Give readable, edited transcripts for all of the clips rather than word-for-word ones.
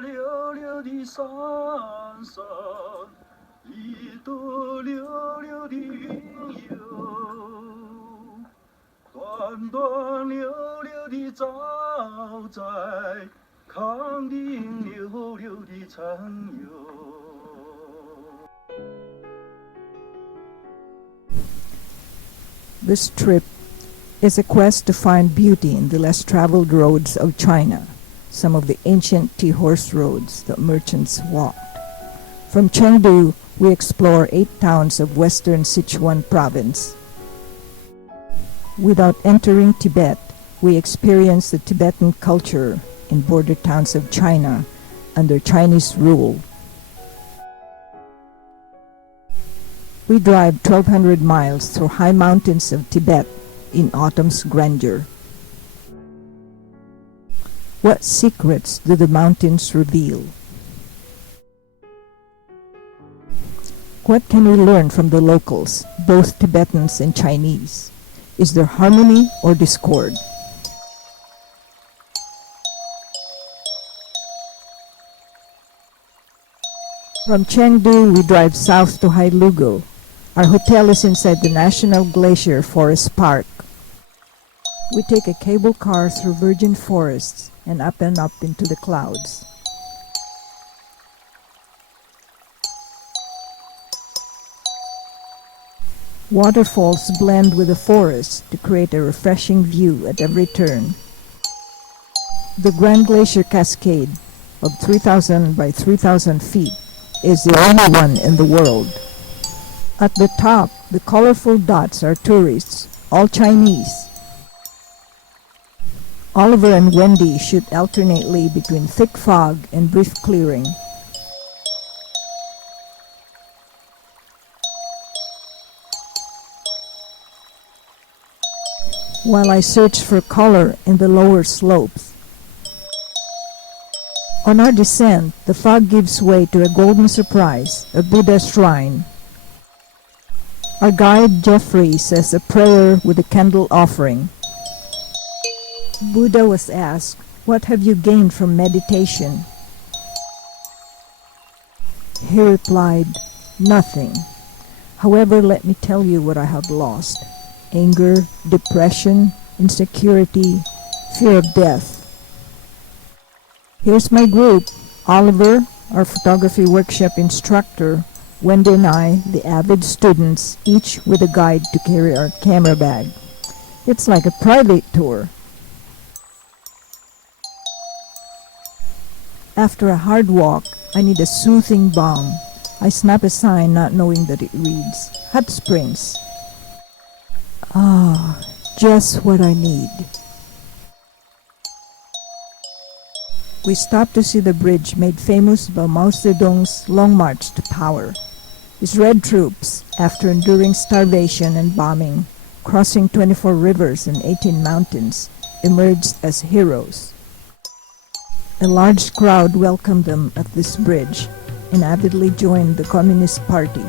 溜溜的山上，一朵溜溜的云游，短短溜溜的照在康定溜溜的长游。This trip is a quest to find beauty in the less traveled roads of China, some of the ancient tea horse roads that merchants walked. From Chengdu, we explore 8 towns of western Sichuan province. Without entering Tibet, we experience the Tibetan culture in border towns of China under Chinese rule. We drive 1,200 miles through high mountains of Tibet in autumn's grandeur. What secrets do the mountains reveal? What can we learn from the locals, both Tibetans and Chinese? Is there harmony or discord? From Chengdu, we drive south to Hailugo. Our hotel is inside the National Glacier Forest Park. We take a cable car through virgin forests and up into the clouds. Waterfalls blend with the forest to create a refreshing view at every turn. The Grand Glacier Cascade of 3,000 by 3,000 feet is the only one in the world. At the top, the colorful dots are tourists, all Chinese. Oliver and Wendy shoot alternately between thick fog and brief clearing. While I search for color in the lower slopes. On our descent, the fog gives way to a golden surprise, a Buddha shrine. Our guide Jeffrey says a prayer with a candle offering. Buddha was asked, "What have you gained from meditation?" He replied, "Nothing. However, let me tell you what I have lost: anger, depression, insecurity, fear of death." Here's my group: Oliver, our photography workshop instructor, Wendy and I, the avid students, each with a guide to carry our camera bag. It's like a private tour. After a hard walk, I need a soothing balm. I snap a sign not knowing that it reads, "Hot Springs." Ah, just what I need. We stopped to see the bridge made famous by Mao Zedong's Long March to Power. His Red Troops, after enduring starvation and bombing, crossing 24 rivers and 18 mountains, emerged as heroes. A large crowd welcomed them at this bridge and avidly joined the Communist Party.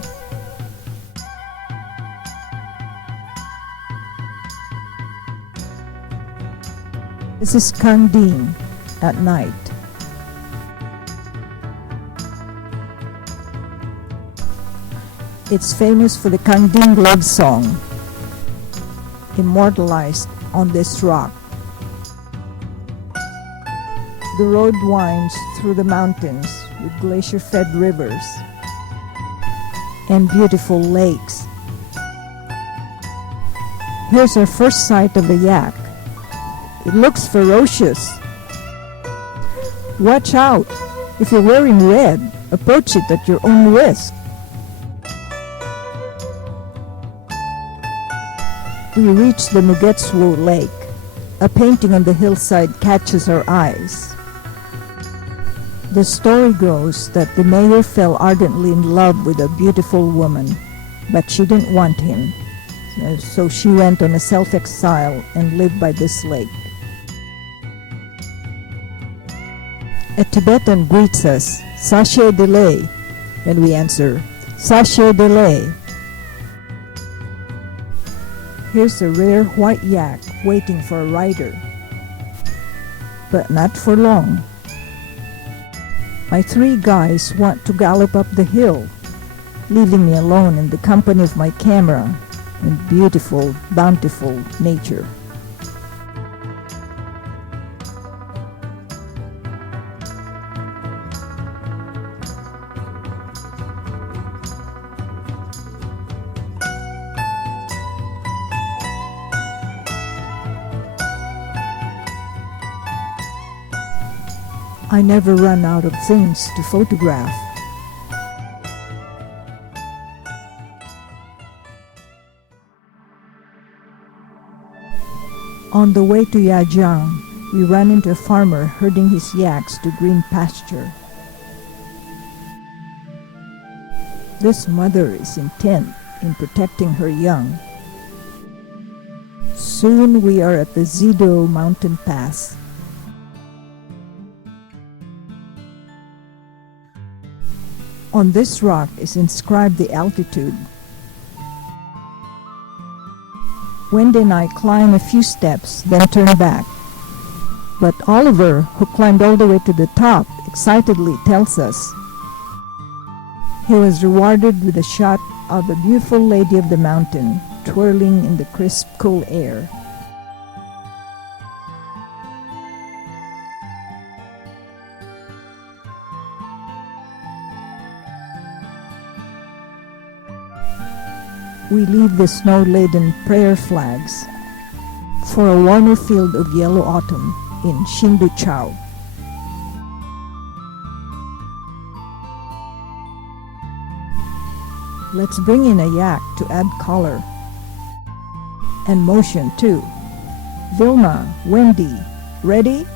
This is Kanding at night. It's famous for the Kangding Love Song, immortalized on this rock. The road winds through the mountains with glacier-fed rivers and beautiful lakes. Here's our first sight of a yak. It looks ferocious. Watch out! If you're wearing red, approach it at your own risk. We reach the Mugetswo Lake. A painting on the hillside catches our eyes. The story goes that the mayor fell ardently in love with a beautiful woman, but she didn't want him. So she went on a self-exile and lived by this lake. A Tibetan greets us, "Sachet de lait," and we answer, "Sachet de lait." Here's a rare white yak waiting for a rider, but not for long. My 3 guys want to gallop up the hill, leaving me alone in the company of my camera in beautiful, bountiful nature. I never run out of things to photograph. On the way to Yading, we ran into a farmer herding his yaks to green pasture. This mother is intent in protecting her young. Soon we are at the Zido mountain pass. On this rock is inscribed the altitude. Wendy and I climb a few steps, then turn back. But Oliver, who climbed all the way to the top, excitedly tells us he was rewarded with a shot of a beautiful lady of the mountain, twirling in the crisp, cool air. We leave the snow-laden prayer flags for a warmer field of yellow autumn in Chengdu. Let's bring in a yak to add color and motion too. Vilma, Wendy, ready?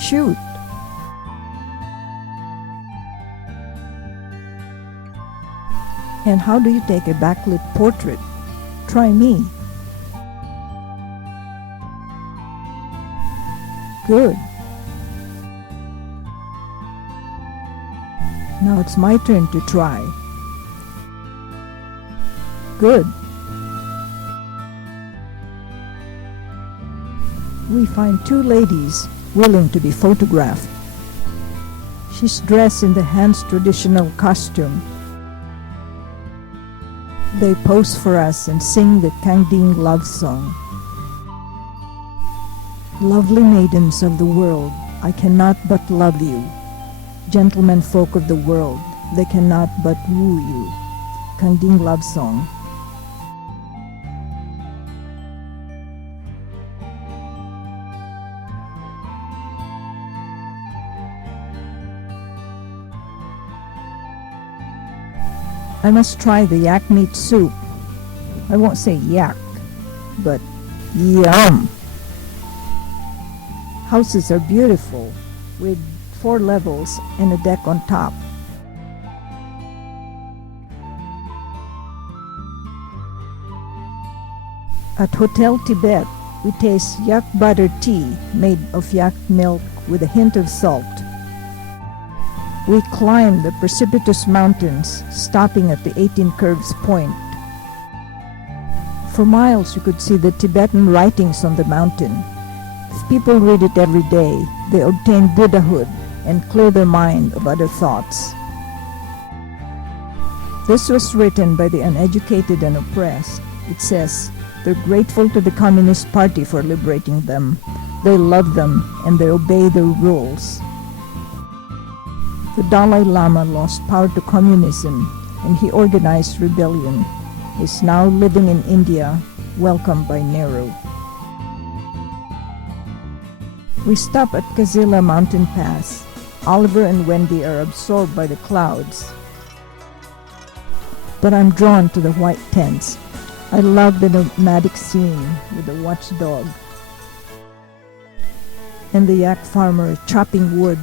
Shoot! And how do you take a backlit portrait? Try me. Good. Now it's my turn to try. Good. We find 2 ladies willing to be photographed. She's dressed in the Han's traditional costume. They pose for us and sing the Kangding Love Song. Lovely maidens of the world, I cannot but love you. Gentlemen folk of the world, they cannot but woo you. Kangding Love Song. I must try the yak meat soup. I won't say yak, but yum! Houses are beautiful, with 4 levels and a deck on top. At Hotel Tibet, we taste yak butter tea made of yak milk with a hint of salt. We climbed the precipitous mountains, stopping at the 18 Curves Point. For miles you could see the Tibetan writings on the mountain. If people read it every day, they obtain Buddhahood and clear their mind of other thoughts. This was written by the uneducated and oppressed. It says, they're grateful to the Communist Party for liberating them. They love them and they obey their rules. The Dalai Lama lost power to communism and he organized rebellion. He is now living in India, welcomed by Nehru. We stop at Kazila Mountain Pass. Oliver and Wendy are absorbed by the clouds. But I'm drawn to the white tents. I love the nomadic scene with the watchdog and the yak farmer chopping wood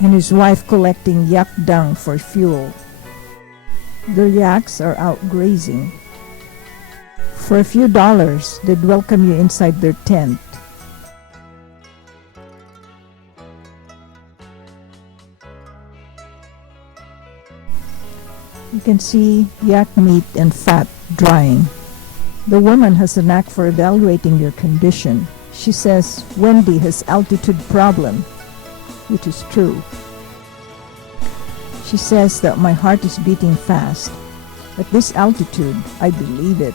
and his wife collecting yak dung for fuel. The yaks are out grazing. For a few dollars, they'd welcome you inside their tent. You can see yak meat and fat drying. The woman has a knack for evaluating your condition. She says Wendy has altitude problem. which is true. She says that my heart is beating fast. At this altitude, I believe it.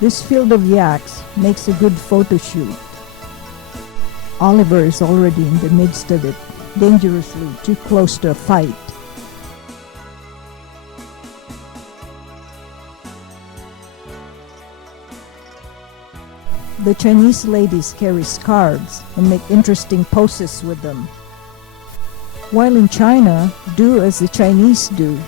This field of yaks makes a good photo shoot. Oliver is already in the midst of it, dangerously too close to a fight. The Chinese ladies carry scarves and make interesting poses with them. While in China, do as the Chinese do.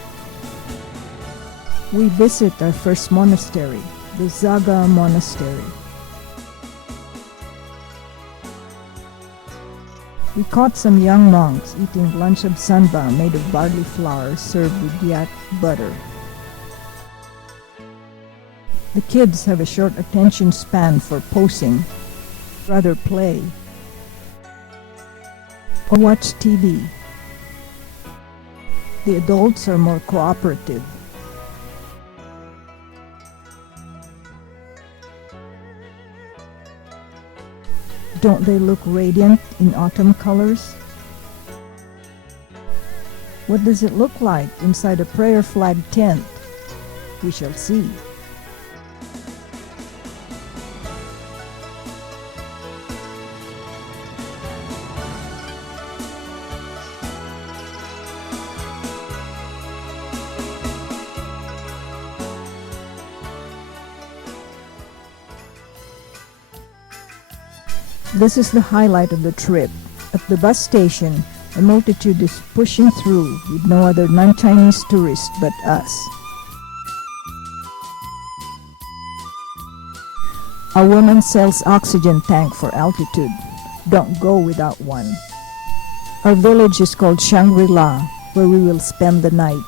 We visit our first monastery, the Zaga Monastery. We caught some young monks eating lunch of danba made of barley flour served with yak butter. The kids have a short attention span for posing, rather play, or watch TV. The adults are more cooperative. Don't they look radiant in autumn colors? What does it look like inside a prayer flag tent? We shall see. This is the highlight of the trip. At the bus station, a multitude is pushing through with no other non-Chinese tourists but us. A woman sells oxygen tank for altitude. Don't go without one. Our village is called Shangri-La, where we will spend the night.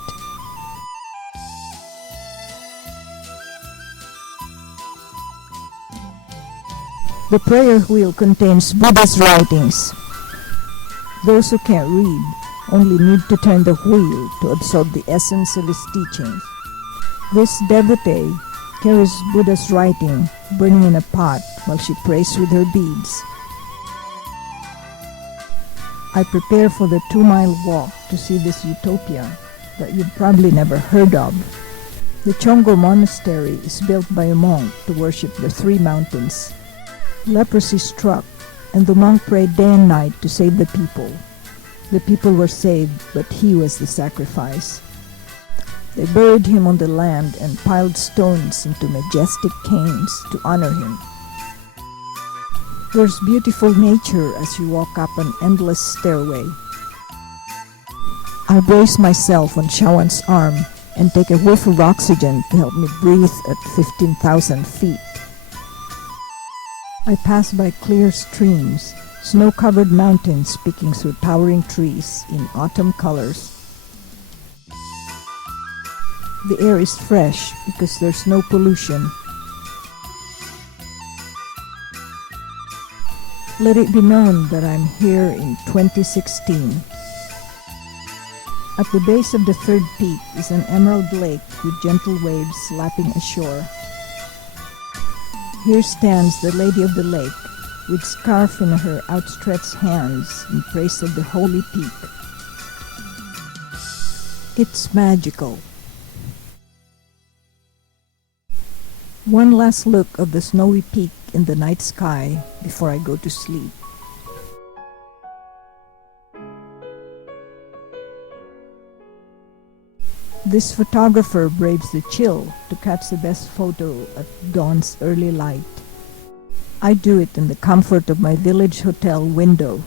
The prayer wheel contains Buddhist writings. Those who can't read only need to turn the wheel to absorb the essence of his teachings. This devotee carries Buddha's writing burning in a pot while she prays with her beads. I prepare for the 2-mile walk to see this utopia that you've probably never heard of. The Chengdu monastery is built by a monk to worship the 3 mountains. Leprosy struck, and the monk prayed day and night to save the people. The people were saved, but he was the sacrifice. They buried him on the land and piled stones into majestic canes to honor him. There's beautiful nature as you walk up an endless stairway. I brace myself on Sichuan's arm and take a whiff of oxygen to help me breathe at 15,000 feet. I pass by clear streams, snow-covered mountains peeking through towering trees in autumn colors. The air is fresh because there's no pollution. Let it be known that I'm here in 2016. At the base of the 3rd peak is an emerald lake with gentle waves lapping ashore. Here stands the Lady of the Lake, with scarf in her outstretched hands in praise of the holy peak. It's magical. One last look of the snowy peak in the night sky before I go to sleep. This photographer braves the chill to catch the best photo at dawn's early light. I do it in the comfort of my village hotel window.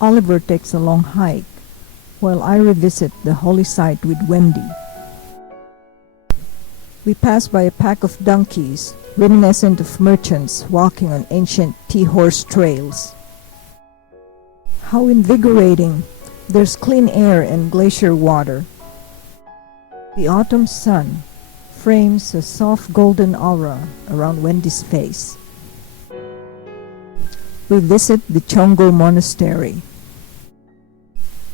Oliver takes a long hike, while I revisit the holy site with Wendy. We pass by a pack of donkeys, reminiscent of merchants walking on ancient tea-horse trails. How invigorating! There's clean air and glacier water. The autumn sun frames a soft golden aura around Wendy's face. We visit the Chengdu monastery.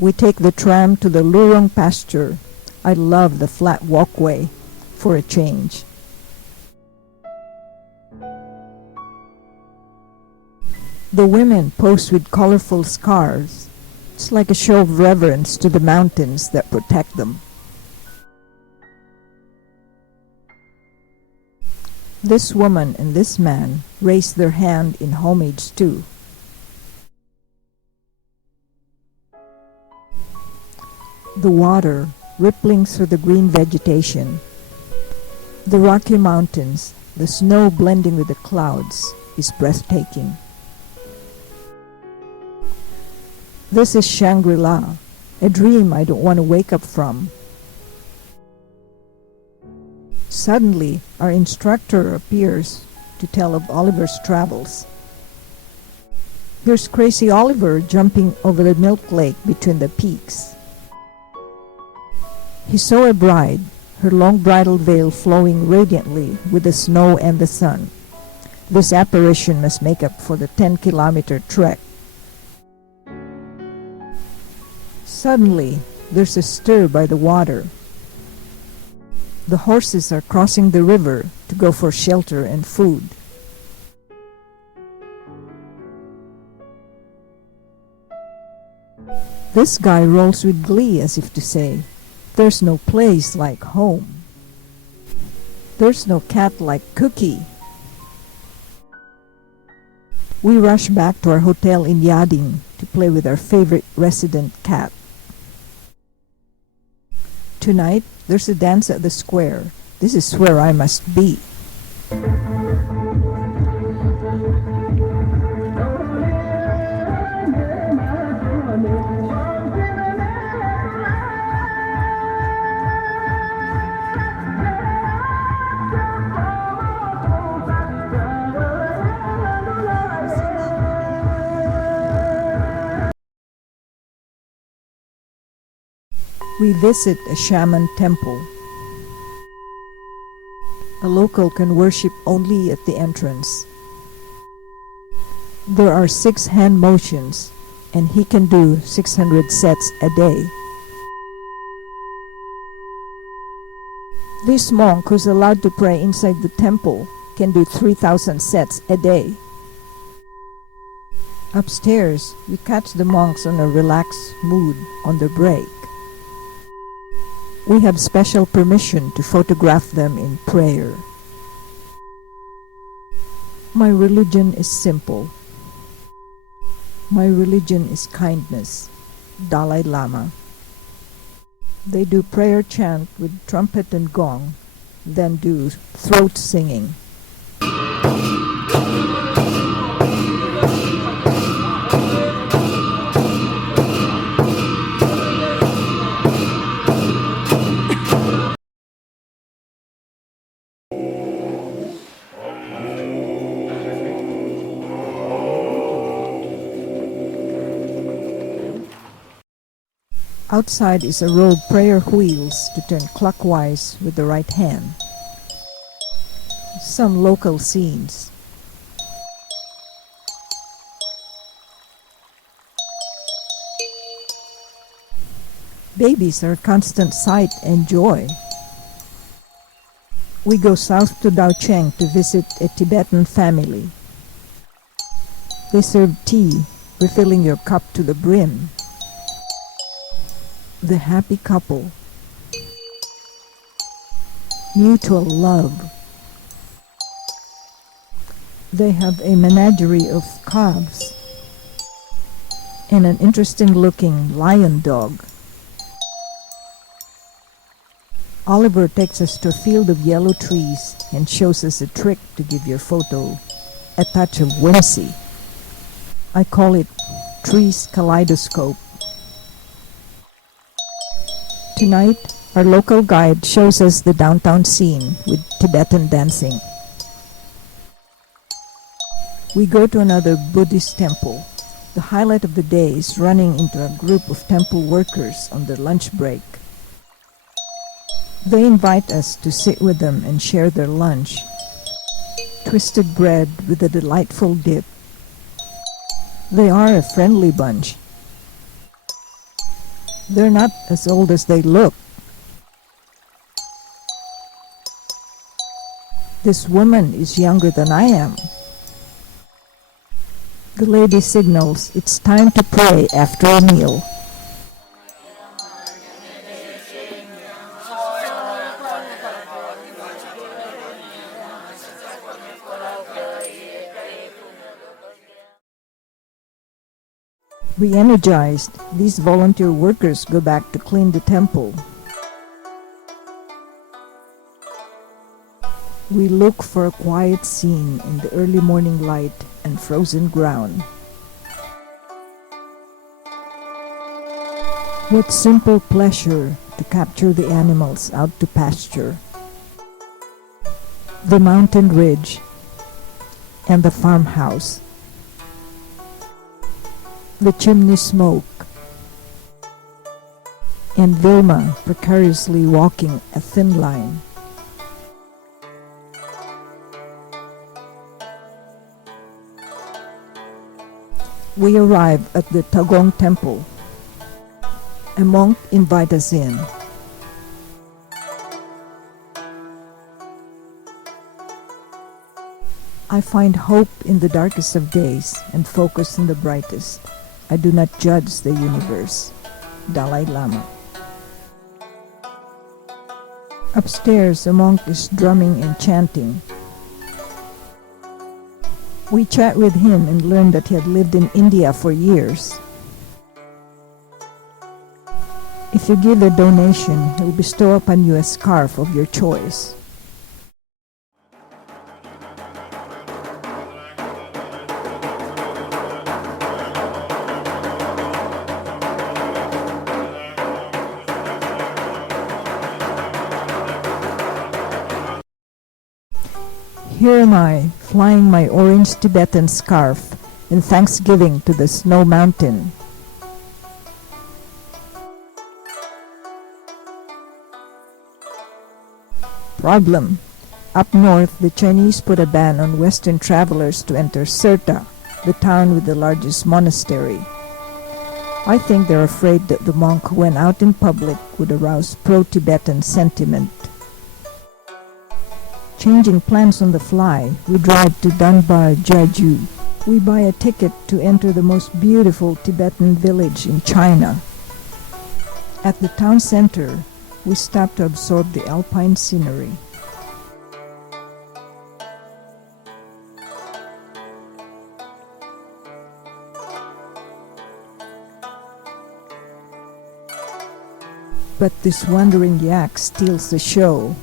We take the tram to the Lurong pasture. I love the flat walkway for a change. The women pose with colorful scarves. It's like a show of reverence to the mountains that protect them. This woman and this man raise their hand in homage too. The water rippling through the green vegetation, the rocky mountains, the snow blending with the clouds is breathtaking. This is Shangri-La, a dream I don't want to wake up from. Suddenly, our instructor appears to tell of Oliver's travels. Here's crazy Oliver jumping over the milk lake between the peaks. He saw a bride, her long bridal veil flowing radiantly with the snow and the sun. This apparition must make up for the 10-kilometer trek. Suddenly, there's a stir by the water. The horses are crossing the river to go for shelter and food. This guy rolls with glee as if to say, "There's no place like home. There's no cat like Cookie." We rush back to our hotel in Yading to play with our favorite resident cat. Tonight, there's a dance at the square. This is where I must be. We visit a shaman temple. A local can worship only at the entrance. There are 6 hand motions, and he can do 600 sets a day. This monk, who's allowed to pray inside the temple, can do 3,000 sets a day. Upstairs, we catch the monks on a relaxed mood on the break. We have special permission to photograph them in prayer. My religion is simple. My religion is kindness. Dalai Lama. They do prayer chant with trumpet and gong, then do throat singing. Outside is a row of prayer wheels to turn clockwise with the right hand. Some local scenes. Babies are a constant sight and joy. We go south to Daocheng to visit a Tibetan family. They serve tea, refilling your cup to the brim. The happy couple. Mutual love. They have a menagerie of calves and an interesting-looking lion dog. Oliver takes us to a field of yellow trees and shows us a trick to give your photo a touch of whimsy. I call it Trees Kaleidoscope. Tonight, our local guide shows us the downtown scene with Tibetan dancing. We go to another Buddhist temple. The highlight of the day is running into a group of temple workers on their lunch break. They invite us to sit with them and share their lunch. Twisted bread with a delightful dip. They are a friendly bunch. They're not as old as they look. This woman is younger than I am. The lady signals it's time to pray after a meal. Re-energized, these volunteer workers go back to clean the temple. We look for a quiet scene in the early morning light and frozen ground. What simple pleasure to capture the animals out to pasture. The mountain ridge and the farmhouse. The chimney smoke, and Vilma precariously walking a thin line. We arrive at the Tagong temple. A monk invites us in. I find hope in the darkest of days and focus in the brightest. I do not judge the universe. Dalai Lama. Upstairs, a monk is drumming and chanting. We chat with him and learn that he had lived in India for years. If you give a donation, he'll bestow upon you a scarf of your choice. Here am I, flying my orange Tibetan scarf in thanksgiving to the snow mountain. Problem. Up north, the Chinese put a ban on Western travelers to enter Serta, the town with the largest monastery. I think they're afraid that the monk who went out in public would arouse pro-Tibetan sentiment. Changing plans on the fly, we drive to Danba, Jeju. We buy a ticket to enter the most beautiful Tibetan village in China. At the town center, we stop to absorb the alpine scenery. But this wandering yak steals the show.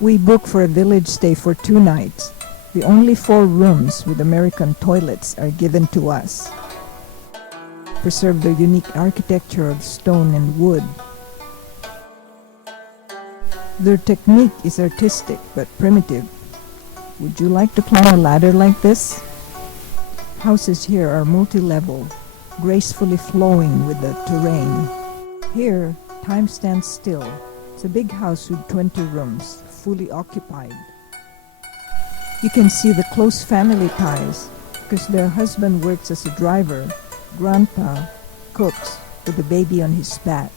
We book for a village stay for 2 nights. The only 4 rooms with American toilets are given to us. Preserve the unique architecture of stone and wood. Their technique is artistic but primitive. Would you like to climb a ladder like this? Houses here are multi-level, gracefully flowing with the terrain. Here, time stands still. It's a big house with 20 rooms, fully occupied. You can see the close family ties because their husband works as a driver, grandpa cooks with the baby on his back.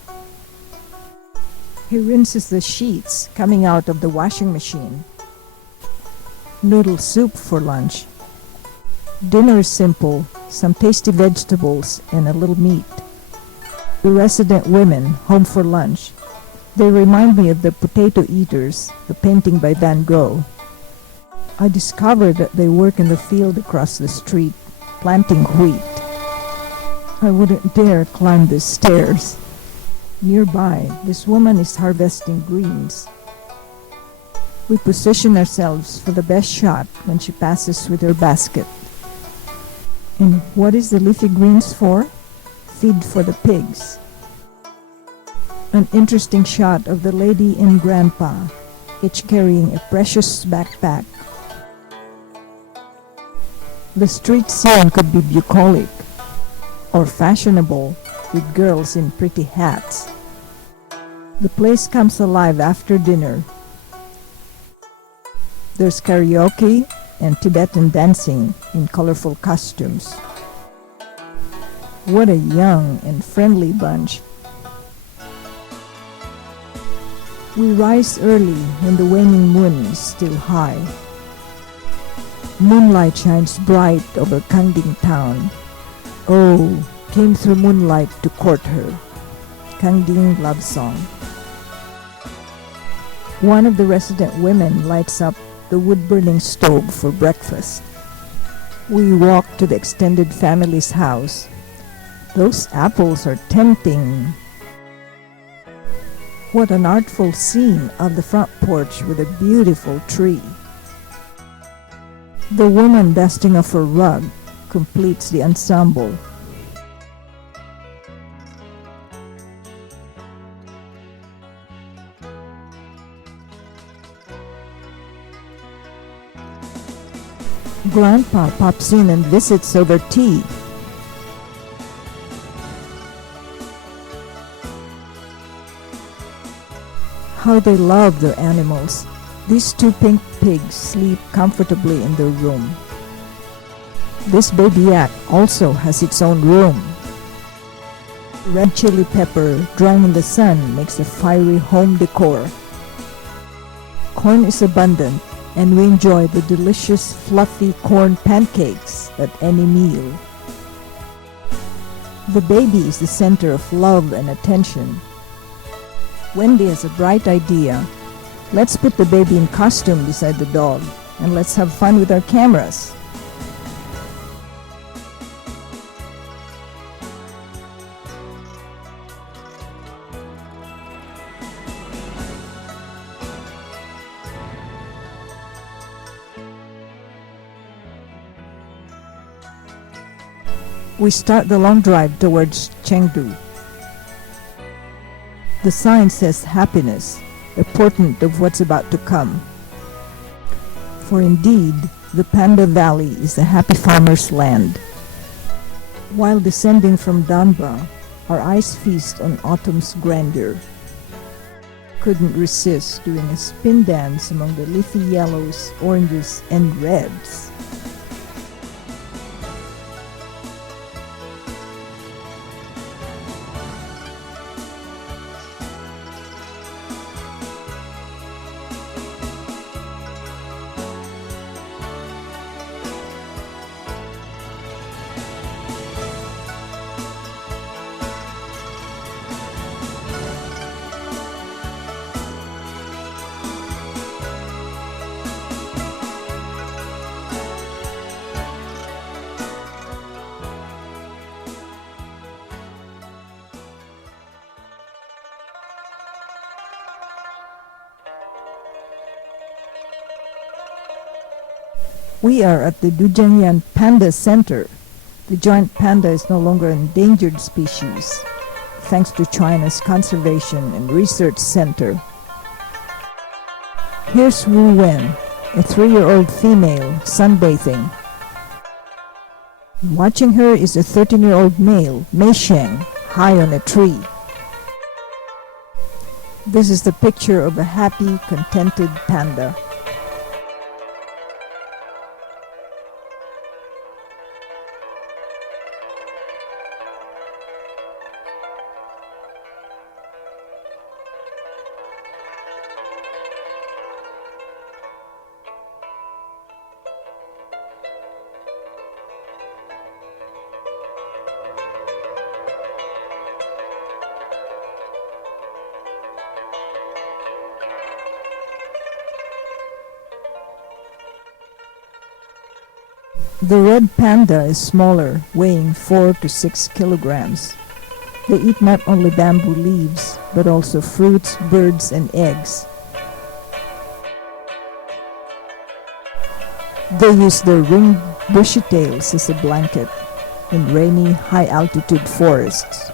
He rinses the sheets coming out of the washing machine. Noodle soup for lunch. Dinner is simple, some tasty vegetables and a little meat. The resident women home for lunch. They remind me of the Potato Eaters, the painting by Van Gogh. I discovered that they work in the field across the street, planting wheat. I wouldn't dare climb the stairs. Nearby, this woman is harvesting greens. We position ourselves for the best shot when she passes with her basket. And what is the leafy greens for? Feed for the pigs. An interesting shot of the lady and grandpa, each carrying a precious backpack. The street scene could be bucolic or fashionable with girls in pretty hats. The place comes alive after dinner. There's karaoke and Tibetan dancing in colorful costumes. What a young and friendly bunch. We rise early when the waning moon is still high. Moonlight shines bright over Kangding town. Oh, came through moonlight to court her. Kangding Love Song. One of the resident women lights up the wood-burning stove for breakfast. We walk to the extended family's house. Those apples are tempting. What an artful scene of the front porch with a beautiful tree. The woman dusting off her rug completes the ensemble. Grandpa pops in and visits over tea. How they love their animals. These two pink pigs sleep comfortably in their room. This baby yak also has its own room. Red chili pepper drying in the sun makes a fiery home decor. Corn is abundant, and we enjoy the delicious fluffy corn pancakes at any meal. The baby is the center of love and attention. Wendy has a bright idea. Let's put the baby in costume beside the dog, and let's have fun with our cameras. We start the long drive towards Chengdu. The sign says happiness, a portent of what's about to come. For indeed, the Panda Valley is a happy farmer's land. While descending from danba, our eyes feast on autumn's grandeur. Couldn't resist doing a spin dance among the leafy yellows, oranges, and reds. We are at the Dujiangyan Panda Center. The giant panda is no longer an endangered species, thanks to China's Conservation and Research Center. Here's Wu Wen, a 3-year-old female, sunbathing. Watching her is a 13-year-old male, Mei Sheng, high on a tree. This is the picture of a happy, contented panda. The red panda is smaller, weighing 4 to 6 kilograms. They eat not only bamboo leaves, but also fruits, birds, and eggs. They use their ringed bushy tails as a blanket in rainy, high-altitude forests.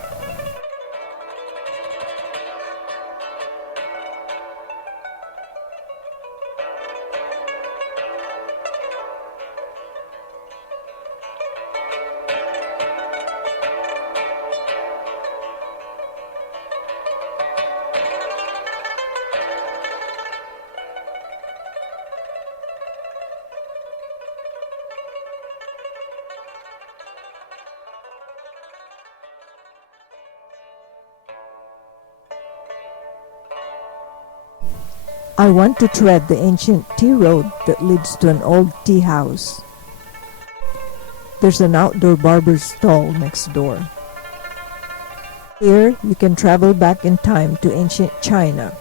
I want to tread the ancient tea road that leads to an old tea house. There's an outdoor barber's stall next door. Here you can travel back in time to ancient China.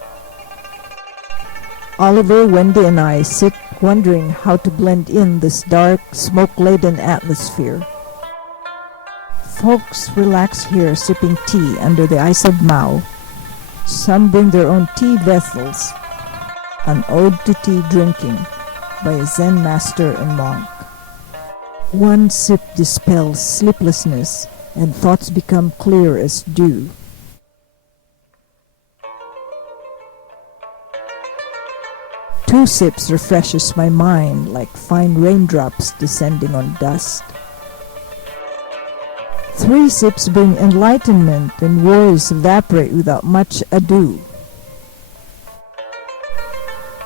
Oliver, Wendy, and I sit wondering how to blend in this dark, smoke-laden atmosphere. Folks relax here sipping tea under the eyes of Mao. Some bring their own tea vessels. An ode to tea drinking by a Zen master and monk. One sip dispels sleeplessness and thoughts become clear as dew. Two sips refreshes my mind like fine raindrops descending on dust. Three sips bring enlightenment and worries evaporate without much ado.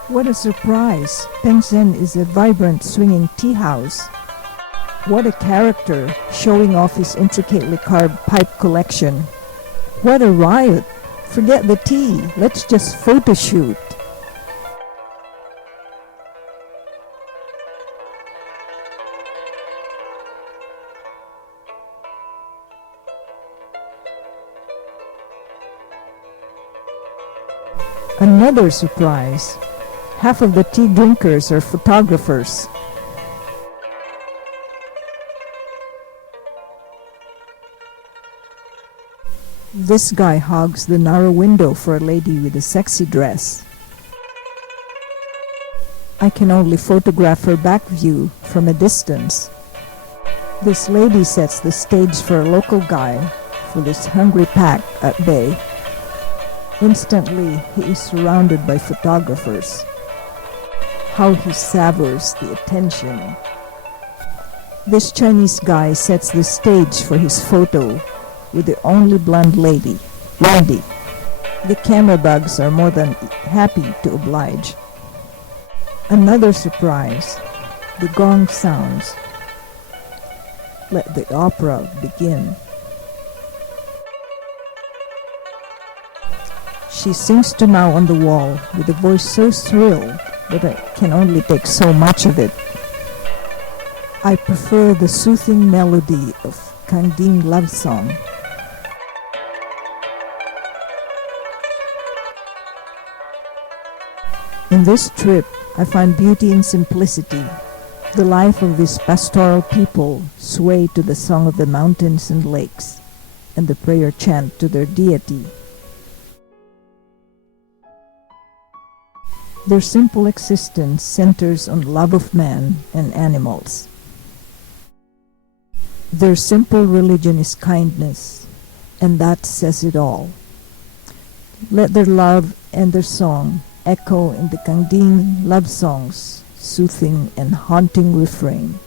What a surprise! Pengsen is a vibrant swinging tea house. What a character, showing off his intricately carved pipe collection. What a riot! Forget the tea, let's just photo shoot. Another surprise. Half of the tea drinkers are photographers. This guy hogs the narrow window for a lady with a sexy dress. I can only photograph her back view from a distance. This lady sets the stage for a local guy for this hungry pack at bay. Instantly, he is surrounded by photographers. How he savors the attention. This Chinese guy sets the stage for his photo with the only blonde lady, Wendy. The camera bugs are more than happy to oblige. Another surprise. The gong sounds. Let the opera begin. She sings to Mao on the wall with a voice so thrilled that I can only take so much of it. I prefer the soothing melody of Kangding Love Song. In this trip, I find beauty in simplicity. The life of these pastoral people sway to the song of the mountains and lakes, and the prayer chant to their deity. Their simple existence centers on love of man and animals. Their simple religion is kindness, and that says it all. Let their love and their song echo in the Kangding Love Song's soothing and haunting refrain.